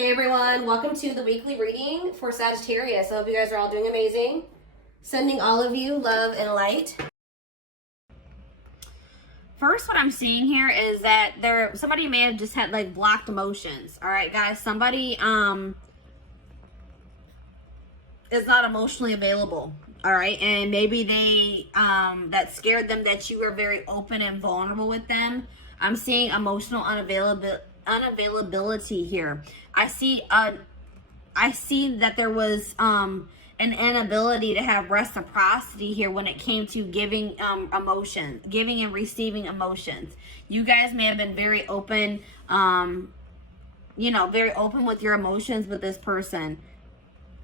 Hey everyone, welcome to the weekly reading for Sagittarius. I hope you guys are all doing amazing. Sending all of you love and light. First, what I'm seeing here is that somebody may have just had like blocked emotions. All right, guys, somebody is not emotionally available. All right, and maybe they that scared them that you were very open and vulnerable with them. I'm seeing emotional unavailability here. I see that there was an inability to have reciprocity here when it came to giving emotions, giving and receiving emotions. You guys may have been very open, very open with your emotions with this person.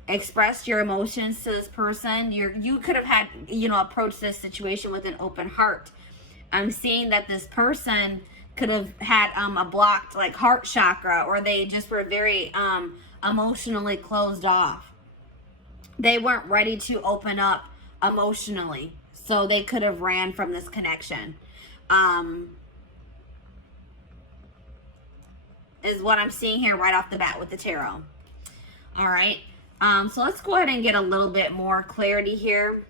Expressed your emotions to this person. You could have had, approached this situation with an open heart. I'm seeing that this person could have had a blocked like heart chakra, or they just were very emotionally closed off. They weren't ready to open up emotionally, so they could have ran from this connection. Is what I'm seeing here right off the bat with the tarot. All right. So let's go ahead and get a little bit more clarity here.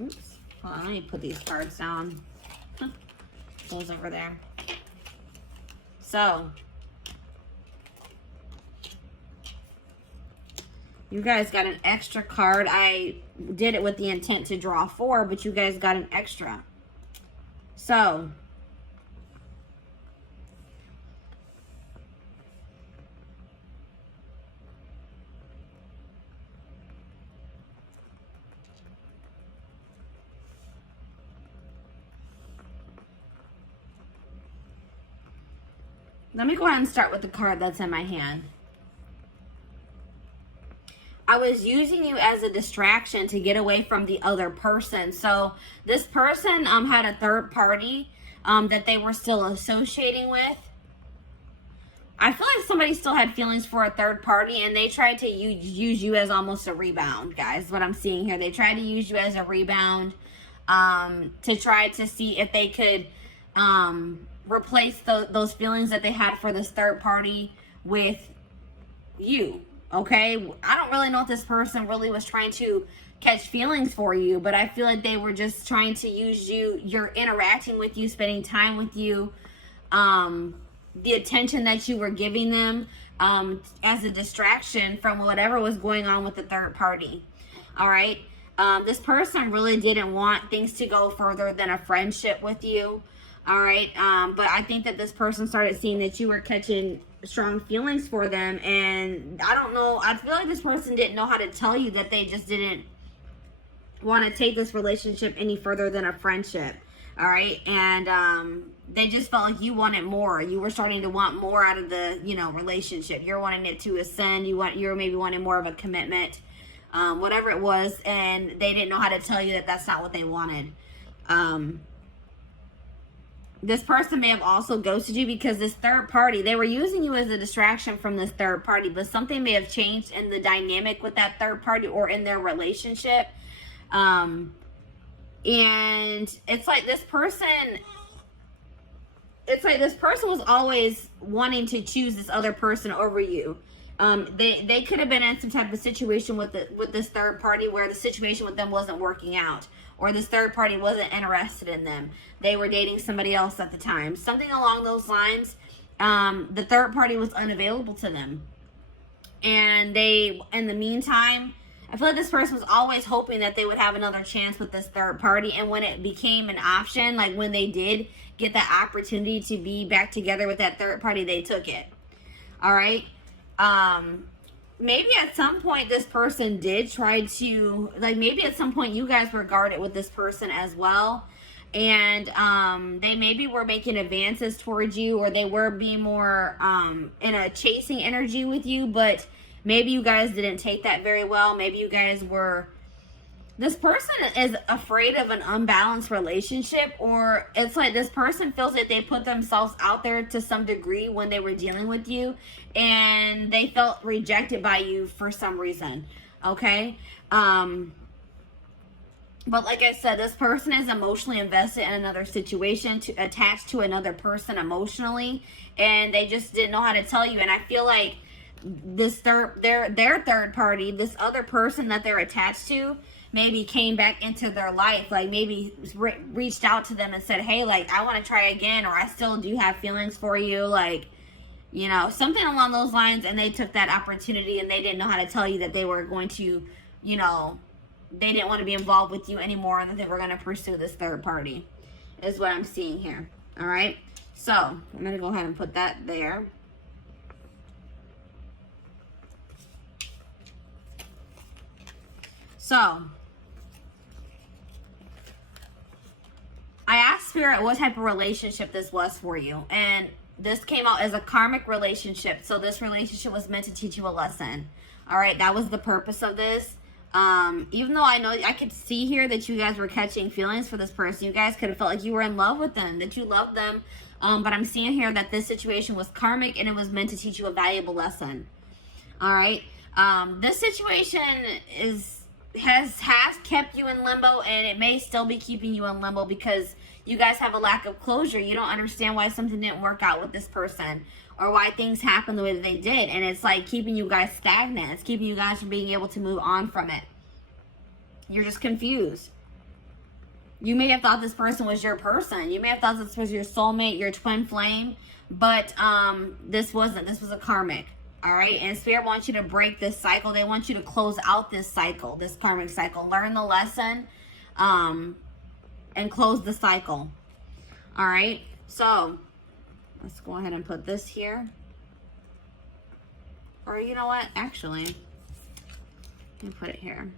Oops. Hold on, let me put these cards down. Those over there. So, you guys got an extra card. I did it with the intent to draw 4, but you guys got an extra. So, let me go ahead and start with the card that's in my hand. I was using you as a distraction to get away from the other person. So this person had a third party that they were still associating with. I feel like somebody still had feelings for a third party, and they tried to use you as almost a rebound, guys. What I'm seeing here, they tried to use you as a rebound to try to see if they could replace those feelings that they had for this third party with you. Okay, I don't really know if this person really was trying to catch feelings for you, but I feel like they were just trying to use you. You're interacting with you, spending time with you, the attention that you were giving them as a distraction from whatever was going on with the third party. All right, this person really didn't want things to go further than a friendship with you. All right, but I think that this person started seeing that you were catching strong feelings for them, and I don't know, I feel like this person didn't know how to tell you that they just didn't want to take this relationship any further than a friendship. All right, and they just felt like you wanted more. You were starting to want more out of the relationship. You're wanting it to ascend. You're maybe wanting more of a commitment, whatever it was, and they didn't know how to tell you that that's not what they wanted. This person may have also ghosted you because this third party, they were using you as a distraction from this third party, but something may have changed in the dynamic with that third party or in their relationship. And it's like this person was always wanting to choose this other person over you. They could have been in some type of situation with this third party where the situation with them wasn't working out, or this third party wasn't interested in them. They were dating somebody else at the time. Something along those lines. The third party was unavailable to them. And in the meantime, I feel like this person was always hoping that they would have another chance with this third party. And when it became an option, like when they did get that opportunity to be back together with that third party, they took it. All right. Maybe at some point this person did try to, maybe at some point you guys were guarded with this person as well. And they maybe were making advances towards you, or they were being more in a chasing energy with you, but maybe you guys didn't take that very well. Maybe you guys were, this person is afraid of an unbalanced relationship, or it's like this person feels that they put themselves out there to some degree when they were dealing with you, and they felt rejected by you for some reason. Okay. But like I said, this person is emotionally invested in another situation, attached to another person emotionally, and they just didn't know how to tell you. And I feel like this their third party, this other person that they're attached to, maybe came back into their life, like maybe reached out to them and said, hey, like, I want to try again, or I still do have feelings for you, like, you know, something along those lines. And they took that opportunity, and they didn't know how to tell you that they were going to, you know, they didn't want to be involved with you anymore, and that they were going to pursue this third party, is what I'm seeing here. All right, so I'm going to go ahead and put that there. So I asked Spirit what type of relationship this was for you, and this came out as a karmic relationship. So this relationship was meant to teach you a lesson. All right, that was the purpose of this. Even though I know I could see here that you guys were catching feelings for this person, you guys could have felt like you were in love with them, that you loved them. But I'm seeing here that this situation was karmic, and it was meant to teach you a valuable lesson. All right. This situation has kept you in limbo, and it may still be keeping you in limbo because you guys have a lack of closure. You don't understand why something didn't work out with this person, or why things happened the way that they did. And it's like keeping you guys stagnant. It's keeping you guys from being able to move on from it. You're just confused. You may have thought this person was your person. You may have thought this was your soulmate, your twin flame, but this wasn't. This was a karmic. All right, and Spirit wants you to break this cycle. They want you to close out this cycle, this karmic cycle. Learn the lesson, and close the cycle. All right, so let's go ahead and put this here. Or you know what? Actually, let me put it here.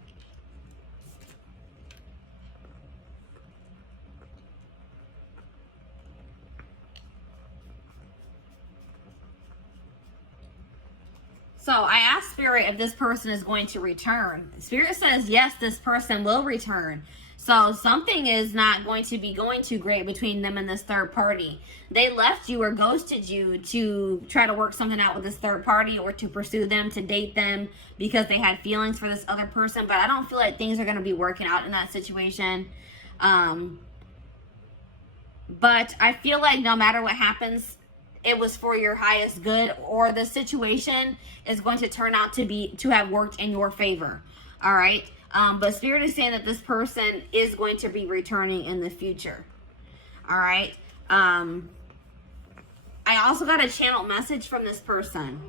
So I asked Spirit if this person is going to return. Spirit says, yes, this person will return. So something is not going to be going too great between them and this third party. They left you or ghosted you to try to work something out with this third party, or to pursue them, to date them, because they had feelings for this other person. But I don't feel like things are going to be working out in that situation. But I feel like no matter what happens, it was for your highest good, or the situation is going to turn out to have worked in your favor. All right. But Spirit is saying that this person is going to be returning in the future. All right. I also got a channeled message from this person.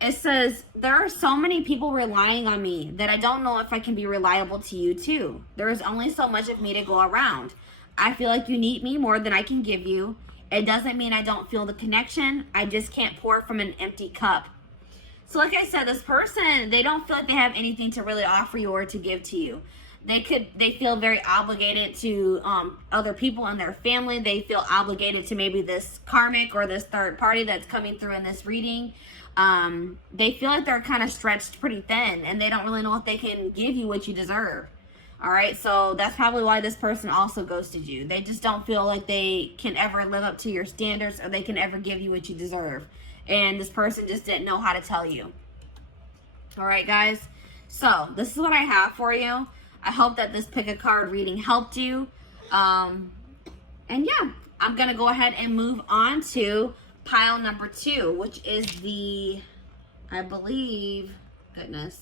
It says, there are so many people relying on me that I don't know if I can be reliable to you too. There is only so much of me to go around. I feel like you need me more than I can give you. It doesn't mean I don't feel the connection. I just can't pour from an empty cup. So like I said, this person, they don't feel like they have anything to really offer you or to give to you. They feel very obligated to other people in their family. They feel obligated to maybe this karmic or this third party that's coming through in this reading. They feel like they're kind of stretched pretty thin, and they don't really know if they can give you what you deserve. All right, so that's probably why this person also ghosted you. They just don't feel like they can ever live up to your standards, or they can ever give you what you deserve. And this person just didn't know how to tell you. All right, guys. So this is what I have for you. I hope that this pick a card reading helped you. And yeah, I'm going to go ahead and move on to pile number 2, which is the, I believe it's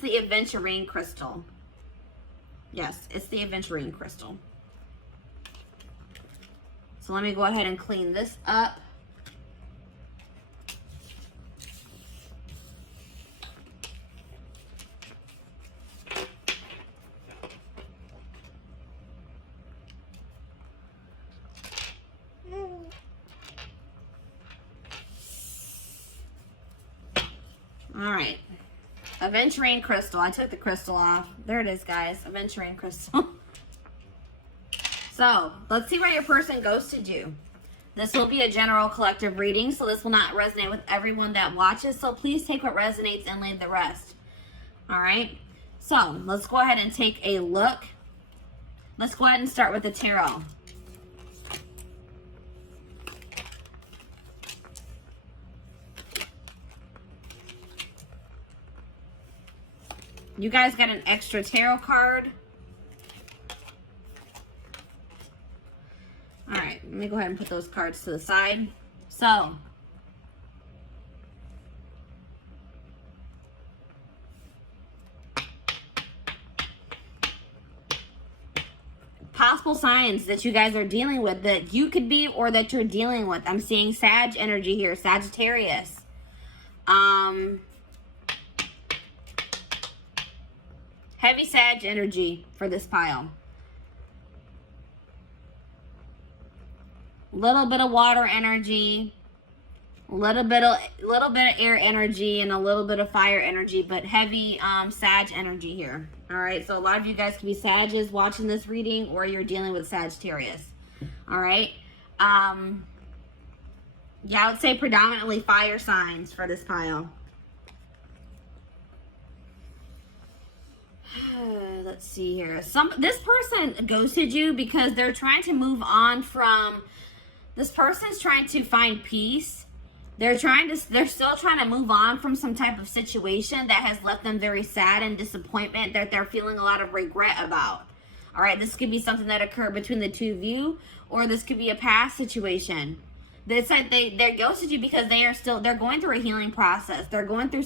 the aventurine crystal. Yes, it's the aventurine crystal. So let me go ahead and clean this up. All right. Aventurine crystal. I took the crystal off. There it is, guys. Aventurine crystal. So, let's see where your person ghosted you. This will be a general collective reading, so this will not resonate with everyone that watches. So, please take what resonates and leave the rest. All right? So, let's go ahead and take a look. Let's go ahead and start with the tarot. You guys got an extra tarot card. All right, let me go ahead and put those cards to the side. So, possible signs that you guys are dealing with, that you could be or that you're dealing with. I'm seeing Sag energy here, Sagittarius. Heavy Sag energy for this pile. Little bit of water energy, little bit of air energy, and a little bit of fire energy, but heavy Sag energy here. All right, so a lot of you guys could be Sages watching this reading, or you're dealing with Sagittarius. All right. Yeah, I would say predominantly fire signs for this pile. Let's see here. This person ghosted you because they're trying to move on from. This person's trying to find peace. They're still trying to move on from some type of situation that has left them very sad and disappointment, that they're feeling a lot of regret about. All right, this could be something that occurred between the two of you, or this could be a past situation. It's like they ghosted you because they're going through a healing process. They're going through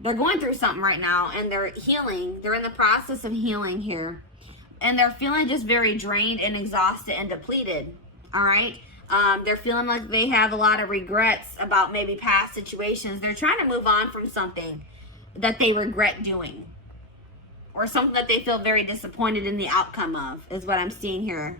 they're going through something right now, and they're healing. They're in the process of healing here. And they're feeling just very drained and exhausted and depleted. All right. They're feeling like they have a lot of regrets about maybe past situations. They're trying to move on from something that they regret doing, or something that they feel very disappointed in the outcome of, is what I'm seeing here.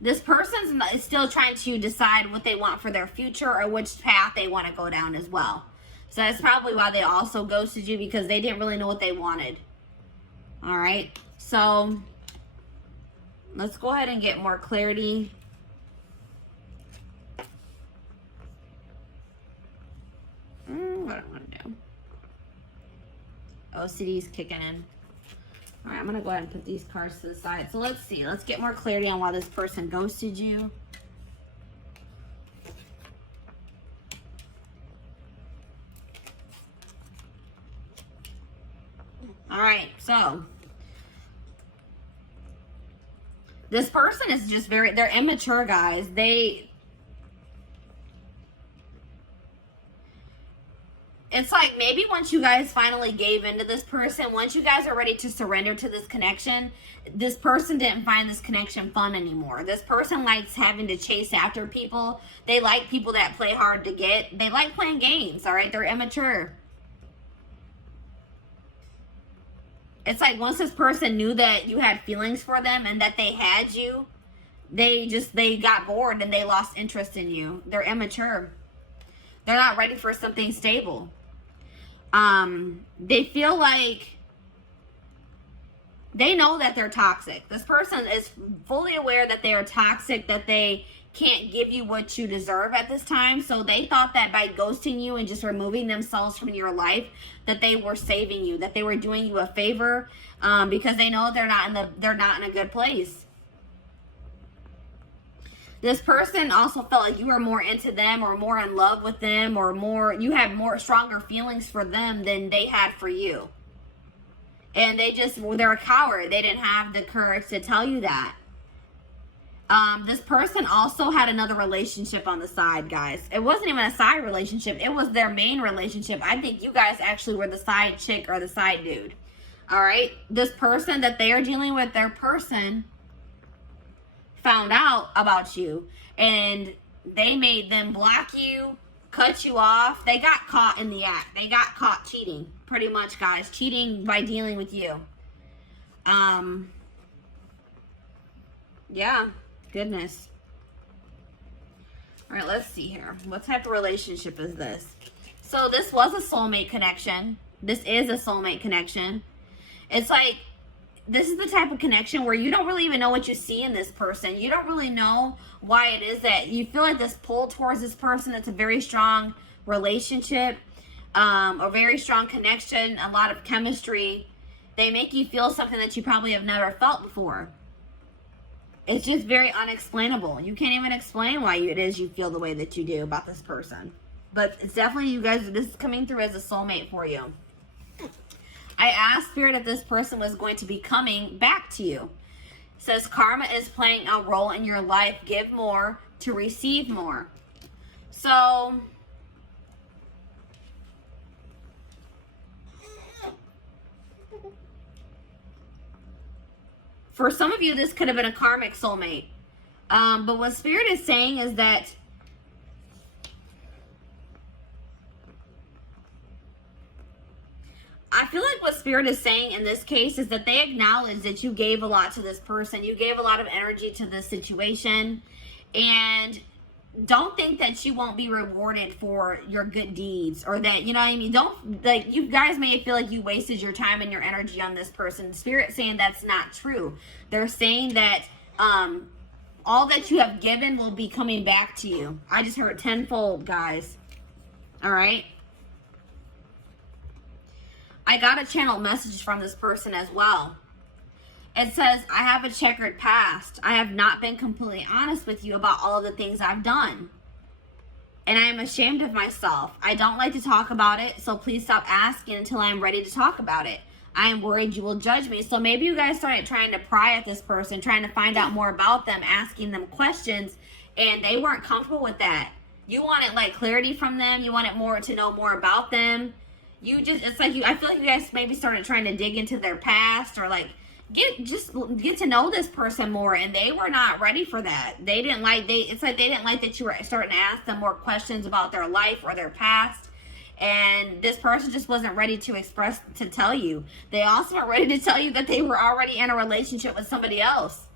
This person is still trying to decide what they want for their future, or which path they want to go down as well. So that's probably why they also ghosted you, because they didn't really know what they wanted. All right, so let's go ahead and get more clarity. What do I want to do? OCD is kicking in. All right, I'm going to go ahead and put these cards to the side. So let's see. Let's get more clarity on why this person ghosted you. All right, so this person is just they're immature, guys. It's like maybe once you guys finally gave into this person, once you guys are ready to surrender to this connection, this person didn't find this connection fun anymore. This person likes having to chase after people. They like people that play hard to get. They like playing games, all right? They're immature. It's like once this person knew that you had feelings for them and that they had you, they got bored and they lost interest in you. They're immature. They're not ready for something stable. They feel like they know that they're toxic. This person is fully aware that they are toxic, that they can't give you what you deserve at this time. So they thought that by ghosting you and just removing themselves from your life, that they were saving you, that they were doing you a favor, because they know they're not in a good place. This person also felt like you were more into them, or more in love with them, or you had stronger feelings for them than they had for you. And they're a coward. They didn't have the courage to tell you that. This person also had another relationship on the side, guys. It wasn't even a side relationship. It was their main relationship. I think you guys actually were the side chick or the side dude. All right? This person that they are dealing with, their person found out about you, and they made them block you, cut you off. They got caught in the act. They got caught cheating, pretty much, guys. Cheating by dealing with you. Yeah. Goodness. All right, let's see here. What type of relationship is this? So this was a soulmate connection. This is a soulmate connection. It's like, this is the type of connection where you don't really even know what you see in this person. You don't really know why it is that you feel like this pull towards this person. It's a very strong relationship, a very strong connection, a lot of chemistry. They make you feel something that you probably have never felt before. It's just very unexplainable. You can't even explain why it is you feel the way that you do about this person. But it's definitely, you guys, this is coming through as a soulmate for you. I asked Spirit if this person was going to be coming back to you. It says karma is playing a role in your life. Give more to receive more. So for some of you, this could have been a karmic soulmate. But what Spirit is saying is that I feel like what Spirit is saying in this case is that they acknowledge that you gave a lot to this person. You gave a lot of energy to this situation. And don't think that you won't be rewarded for your good deeds, or that, you know what I mean? Don't, like, you guys may feel like you wasted your time and your energy on this person. Spirit saying that's not true. They're saying that all that you have given will be coming back to you. I just heard tenfold, guys. All right. I got a channel message from this person as well. It says, I have a checkered past. I have not been completely honest with you about all of the things I've done. And I am ashamed of myself. I don't like to talk about it, so please stop asking until I am ready to talk about it. I am worried you will judge me. So maybe you guys started trying to pry at this person, trying to find out more about them, asking them questions, and they weren't comfortable with that. You wanted like clarity from them. You wanted more to know more about them. You just, it's like you, I feel like you guys maybe started trying to dig into their past, or like get to know this person more, and they were not ready for that. They didn't like, it's like they didn't like that you were starting to ask them more questions about their life or their past. And this person just wasn't ready to express, to tell you. They also weren't ready to tell you that they were already in a relationship with somebody else.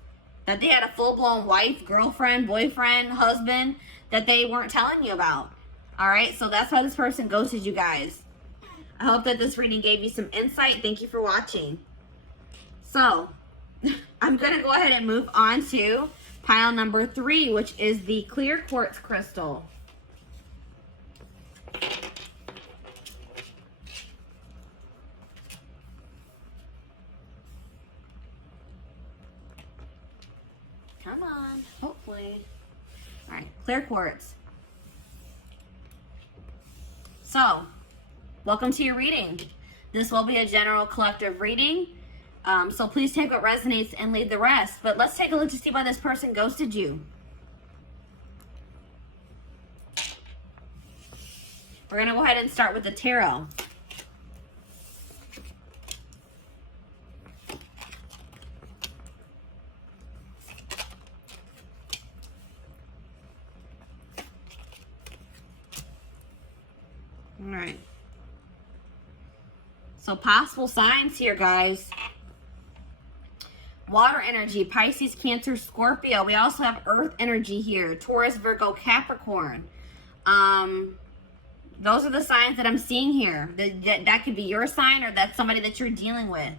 That they had a full-blown wife, girlfriend, boyfriend, husband that they weren't telling you about. All right, so that's why this person ghosted you guys. I hope that this reading gave you some insight. Thank you for watching. So, I'm going to go ahead and move on to pile number 3, which is the clear quartz crystal. Come on, hopefully. All right, clear quartz. So, welcome to your reading. This will be a general collective reading. So please take what resonates and leave the rest. But let's take a look to see why this person ghosted you. We're going to go ahead and start with the tarot. All right. So possible signs here, guys. Water energy, Pisces, Cancer, Scorpio. We also have earth energy here. Taurus, Virgo, Capricorn. Those are the signs that I'm seeing here. That could be your sign, or that's somebody that you're dealing with.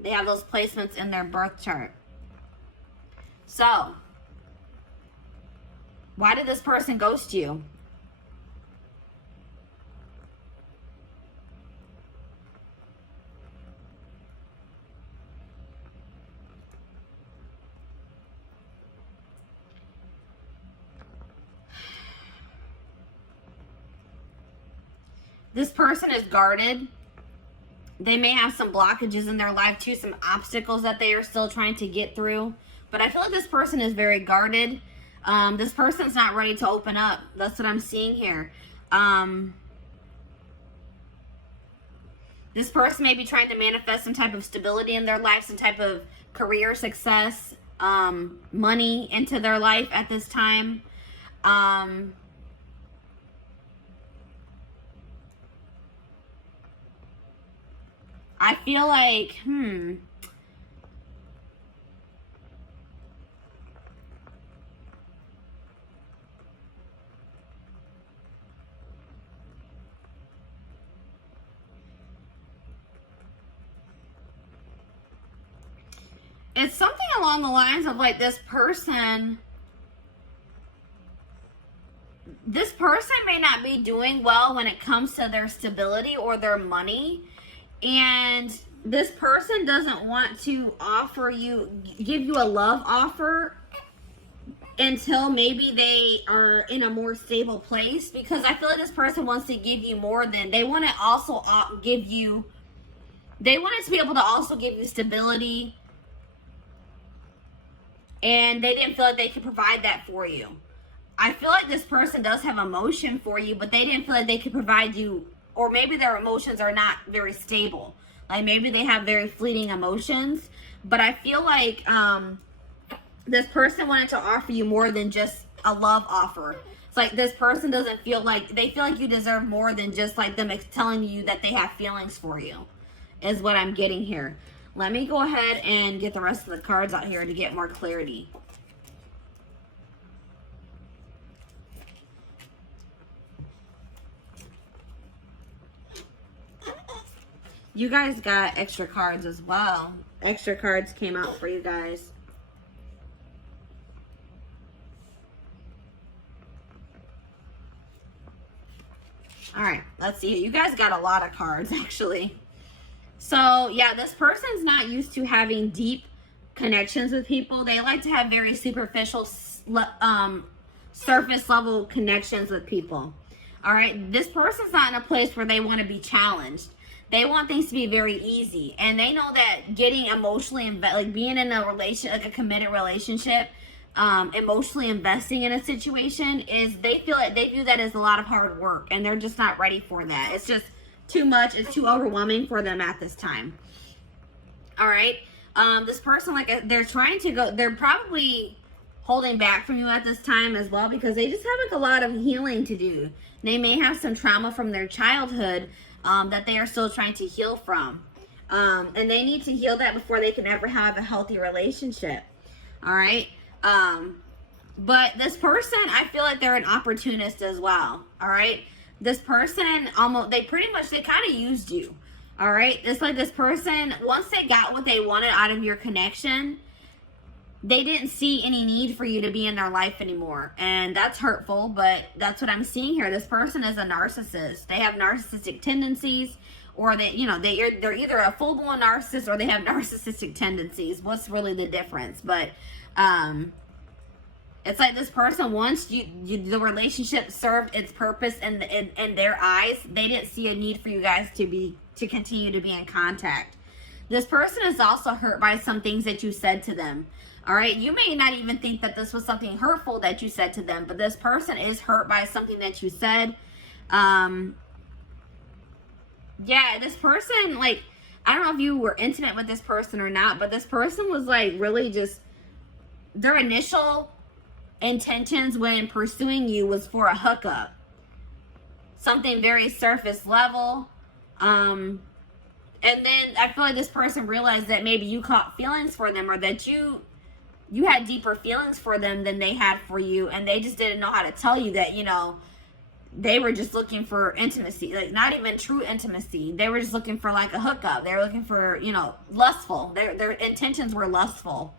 They have those placements in their birth chart. So, why did this person ghost you? This person is guarded. They may have some blockages in their life too, some obstacles that they are still trying to get through. But I feel like this person is very guarded. This person's not ready to open up. That's what I'm seeing here. This person may be trying to manifest some type of stability in their life, some type of career success, money into their life at this time. I feel like, it's something along the lines of like this person may not be doing well when it comes to their stability or their money. And this person doesn't want to offer you, give you a love offer until maybe they are in a more stable place, because I feel like this person wants to give you more than, they want to also give you, they wanted to be able to also give you stability, and they didn't feel like they could provide that for you. I feel like this person does have emotion for you, but they didn't feel like they could provide you, or maybe their emotions are not very stable. Like maybe they have very fleeting emotions, but I feel like this person wanted to offer you more than just a love offer. It's like this person doesn't feel like, they feel like you deserve more than just like them telling you that they have feelings for you, is what I'm getting here. Let me go ahead and get the rest of the cards out here to get more clarity. You guys got extra cards as well. Extra cards came out for you guys. All right, let's see. You guys got a lot of cards, actually. So, yeah, this person's not used to having deep connections with people. They like to have very superficial, surface level connections with people. All right, this person's not in a place where they want to be challenged. They want things to be very easy, and they know that getting emotionally like being in a relation, like a committed relationship, emotionally investing in a situation is, they feel like they view that as a lot of hard work, and they're just not ready for that. It's just too much. It's too overwhelming for them at this time. All right, this person, like, they're trying to go, they're probably holding back from you at this time as well, because they just have like a lot of healing to do. They may have some trauma from their childhood that they are still trying to heal from. And they need to heal that before they can ever have a healthy relationship. All right. But this person, I feel like they're an opportunist as well. All right. This person they kind of used you. All right. It's like this person, once they got what they wanted out of your connection, they didn't see any need for you to be in their life anymore. And that's hurtful, but that's what I'm seeing here. This person is a narcissist. They have narcissistic tendencies, or they're either a full-blown narcissist or they have narcissistic tendencies. What's really the difference? But it's like this person, once the relationship served its purpose in their eyes, they didn't see a need for you guys to continue to be in contact. This person is also hurt by some things that you said to them. All right, you may not even think that this was something hurtful that you said to them, but this person is hurt by something that you said. Yeah, this person, like, I don't know if you were intimate with this person or not, but this person was like really just, their initial intentions when pursuing you was for a hookup. Something very surface level. And then I feel like this person realized that maybe you caught feelings for them, or that you had deeper feelings for them than they had for you, and they just didn't know how to tell you that, they were just looking for intimacy, like not even true intimacy. They were just looking for like a hookup. They were looking for, lustful. Their intentions were lustful.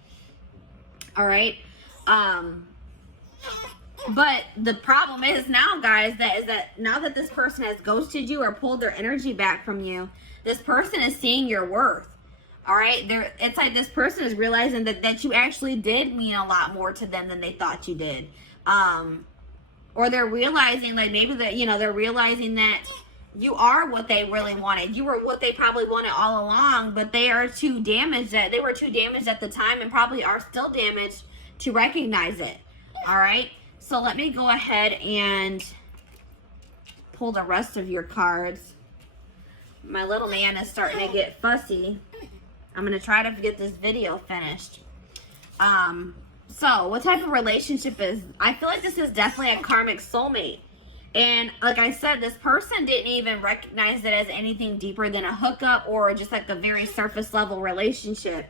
All right. But the problem is now, guys, that now that this person has ghosted you or pulled their energy back from you, this person is seeing your worth. All right, it's like this person is realizing that you actually did mean a lot more to them than they thought you did. Or they're realizing, like, maybe that, they're realizing that you are what they really wanted. You were what they probably wanted all along, but they are too damaged, they were too damaged at the time, and probably are still damaged to recognize it. All right, so let me go ahead and pull the rest of your cards. My little man is starting to get fussy. I'm going to try to get this video finished. So, what type of relationship is... I feel like this is definitely a karmic soulmate. And like I said, this person didn't even recognize it as anything deeper than a hookup or just like a very surface level relationship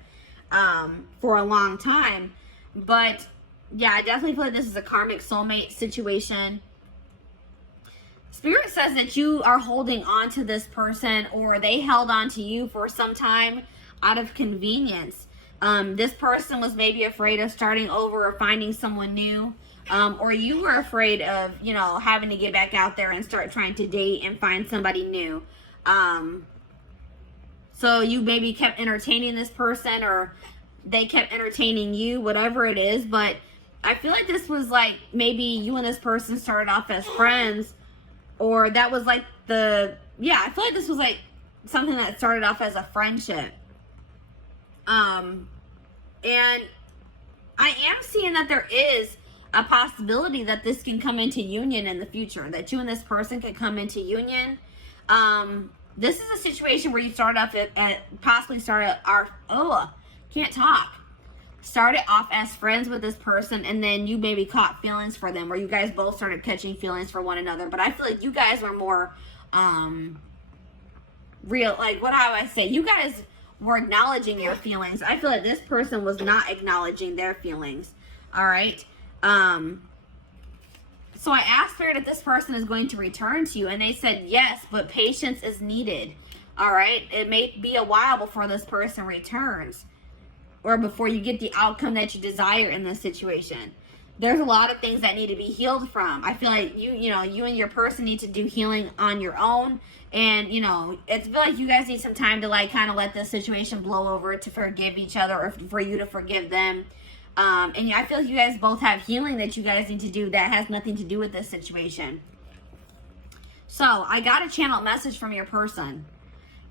for a long time. But, yeah, I definitely feel like this is a karmic soulmate situation. Spirit says that you are holding on to this person, or they held on to you for some time out of convenience. This person was maybe afraid of starting over or finding someone new, or you were afraid of, having to get back out there and start trying to date and find somebody new. So you maybe kept entertaining this person, or they kept entertaining you, whatever it is. But I feel like this was like maybe you and this person started off as friends, or that was like yeah, I feel like this was like something that started off as a friendship. And I am seeing that there is a possibility that this can come into union in the future, that you and this person could come into union. This is a situation where you start off started off as friends with this person, and then you maybe caught feelings for them, or you guys both started catching feelings for one another. But I feel like you guys were more real, like, what do I say? You guys were acknowledging your feelings. I feel like this person was not acknowledging their feelings. All right. So I asked Spirit if this person is going to return to you, and they said yes, but patience is needed. All right. It may be a while before this person returns, or before you get the outcome that you desire in this situation. There's a lot of things that need to be healed from. I feel like you and your person need to do healing on your own. And, it's feel like you guys need some time to, like, kind of let this situation blow over, to forgive each other, or for you to forgive them. And I feel like you guys both have healing that you guys need to do that has nothing to do with this situation. So I got a channel message from your person.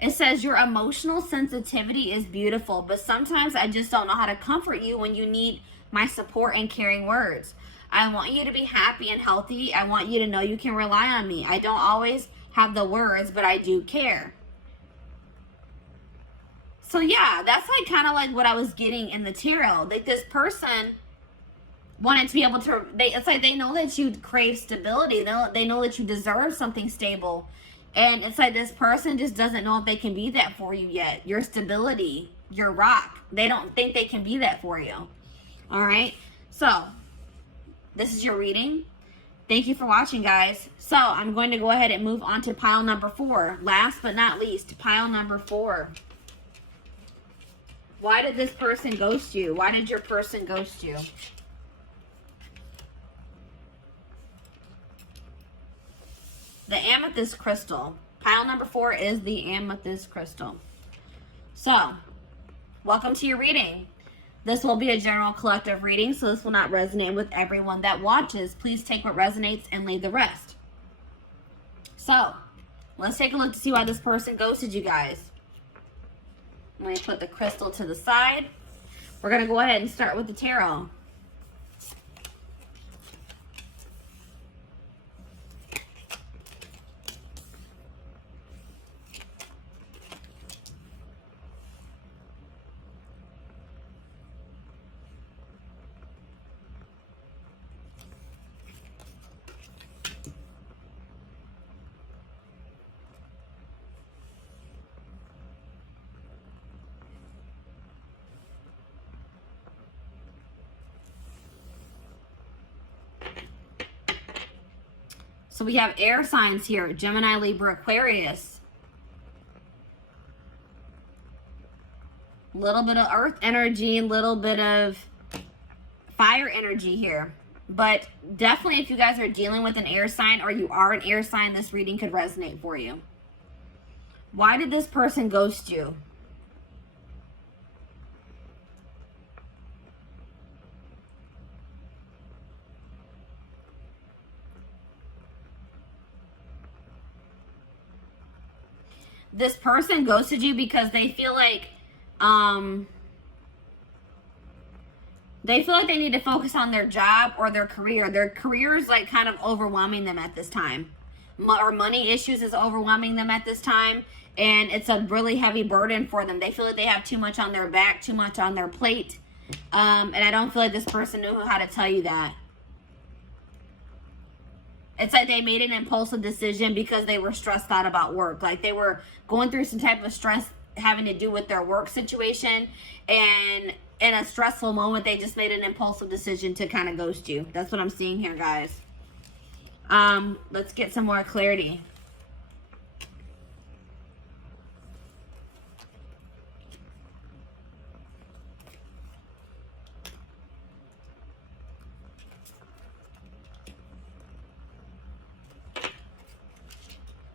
It says, your emotional sensitivity is beautiful, but sometimes I just don't know how to comfort you when you need my support and caring words. I want you to be happy and healthy. I want you to know you can rely on me. I don't always have the words, but I do care. So yeah, that's like kind of like what I was getting in the tarot. Like, this person wanted to be able to, it's like they know that you crave stability. They know that you deserve something stable. And it's like this person just doesn't know if they can be that for you yet. Your stability, your rock. They don't think they can be that for you. All right. So this is your reading. Thank you for watching, guys. So I'm going to go ahead and move on to pile number 4. Last but not least, pile number 4. Why did this person ghost you? Why did your person ghost you? The amethyst crystal. Pile number 4 is the amethyst crystal. So, welcome to your reading. This will be a general collective reading, so this will not resonate with everyone that watches. Please take what resonates and leave the rest. So, let's take a look to see why this person ghosted you guys. Let me put the crystal to the side. We're going to go ahead and start with the tarot. So we have air signs here: Gemini, Libra, Aquarius. A little bit of earth energy, a little bit of fire energy here. But definitely, if you guys are dealing with an air sign, or you are an air sign, this reading could resonate for you. Why did this person ghost you? This person ghosted you because they feel like they need to focus on their job or their career. Their career is like kind of overwhelming them at this time. Or money issues is overwhelming them at this time. And it's a really heavy burden for them. They feel like they have too much on their back, too much on their plate. And I don't feel like this person knew how to tell you that. It's like they made an impulsive decision because they were stressed out about work. Like they were going through some type of stress having to do with their work situation. And in a stressful moment, they just made an impulsive decision to kind of ghost you. That's what I'm seeing here, guys. Let's get some more clarity.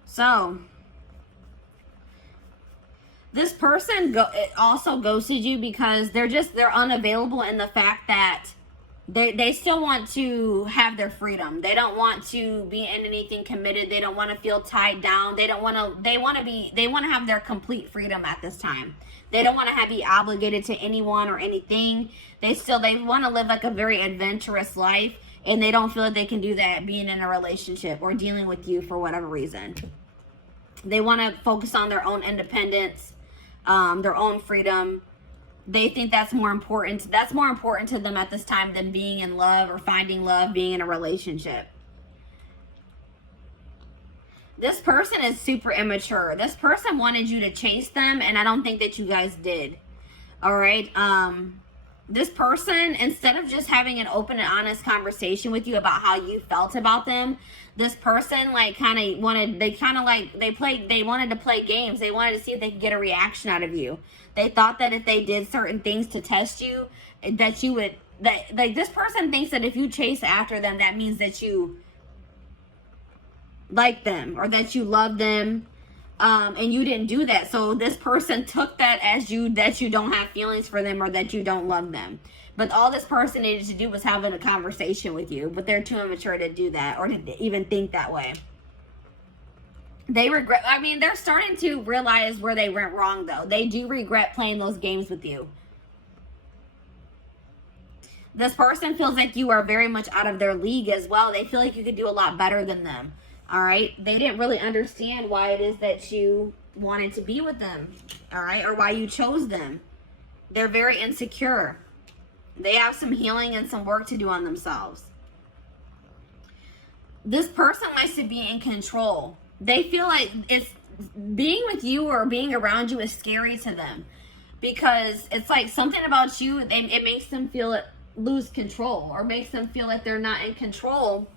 So, This person also ghosted you because they're unavailable in the fact that they still want to have their freedom. They don't want to be in anything committed. They don't want to feel tied down. They want to have their complete freedom at this time. They don't want to be obligated to anyone or anything. They want to live like a very adventurous life, and they don't feel like they can do that being in a relationship or dealing with you for whatever reason. They want to focus on their own independence, their own freedom. They think that's more important. That's more important to them at this time than being in love or finding love, being in a relationship. This person is super immature. This person wanted you to chase them, and I don't think that you guys did. All right. This person, instead of just having an open and honest conversation with you about how you felt about them, this person like they wanted to play games. They wanted to see if they could get a reaction out of you. They thought that if they did certain things to test you, that you would, this person thinks that if you chase after them, that means that you like them or that you love them. And you didn't do that. So this person took that as that you don't have feelings for them or that you don't love them. But all this person needed to do was having a conversation with you. But they're too immature to do that or to even think that way. They regret, they're starting to realize where they went wrong though. They do regret playing those games with you. This person feels like you are very much out of their league as well. They feel like you could do a lot better than them. All right. They didn't really understand why it is that you wanted to be with them. All right. Or why you chose them. They're very insecure. They have some healing and some work to do on themselves. This person likes to be in control. They feel like being with you or being around you is scary to them because it's like something about you, it makes them lose control or makes them feel like they're not in control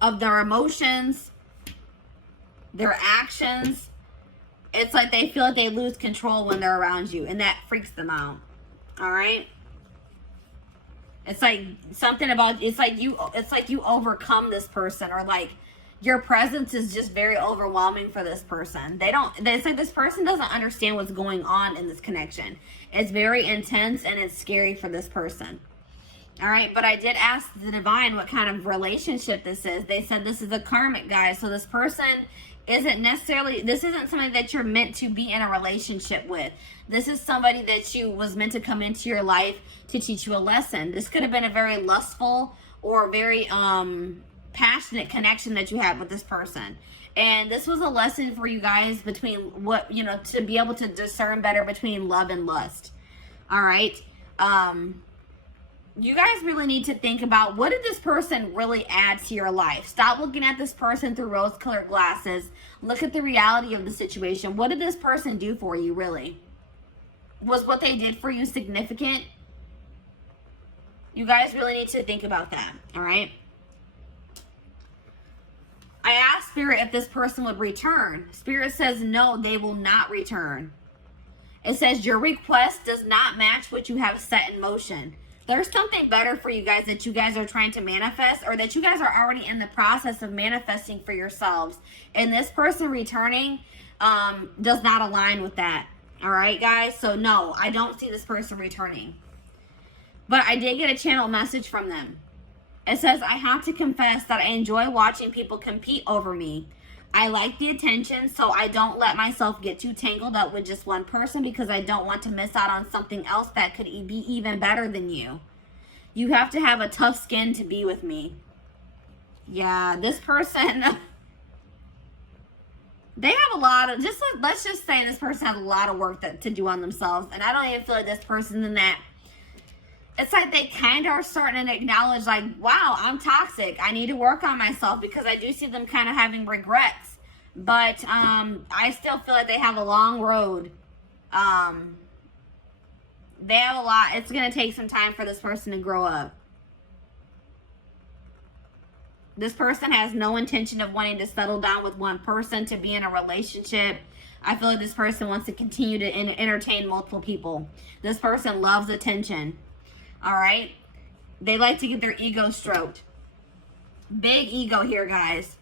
of their emotions, their actions. It's like they feel like they lose control when they're around you, and that freaks them out. All right. It's like something about, it's like you overcome this person, or like your presence is just very overwhelming for this person. It's like this person doesn't understand what's going on in this connection. It's very intense and it's scary for this person. All right, but I did ask the divine what kind of relationship this is. They said this is a karmic, guys. So this person this isn't somebody that you're meant to be in a relationship with. This is somebody that was meant to come into your life to teach you a lesson. This could have been a very lustful or very passionate connection that you had with this person. And this was a lesson for you guys between to be able to discern better between love and lust. All right. You guys really need to think about, what did this person really add to your life? Stop looking at this person through rose-colored glasses. Look at the reality of the situation. What did this person do for you, really? Was what they did for you significant? You guys really need to think about that, all right? I asked Spirit if this person would return. Spirit says no, they will not return. It says your request does not match what you have set in motion. There's something better for you guys that you guys are trying to manifest, or that you guys are already in the process of manifesting for yourselves. And this person returning does not align with that. All right, guys? So no, I don't see this person returning. But I did get a channel message from them. It says, I have to confess that I enjoy watching people compete over me. I like the attention, so I don't let myself get too tangled up with just one person because I don't want to miss out on something else that could be even better than you. You have to have a tough skin to be with me. Yeah, this person, they have a lot of, let's just say this person has a lot of work to do on themselves. And I don't even feel like this person's in that. It's like they kind of are starting to acknowledge, like, wow, I'm toxic. I need to work on myself, because I do see them kind of having regrets. But I still feel like they have a long road. They have a lot. It's going to take some time for this person to grow up. This person has no intention of wanting to settle down with one person, to be in a relationship. I feel like this person wants to continue to entertain multiple people. This person loves attention. All right. They like to get their ego stroked. Big ego here, guys.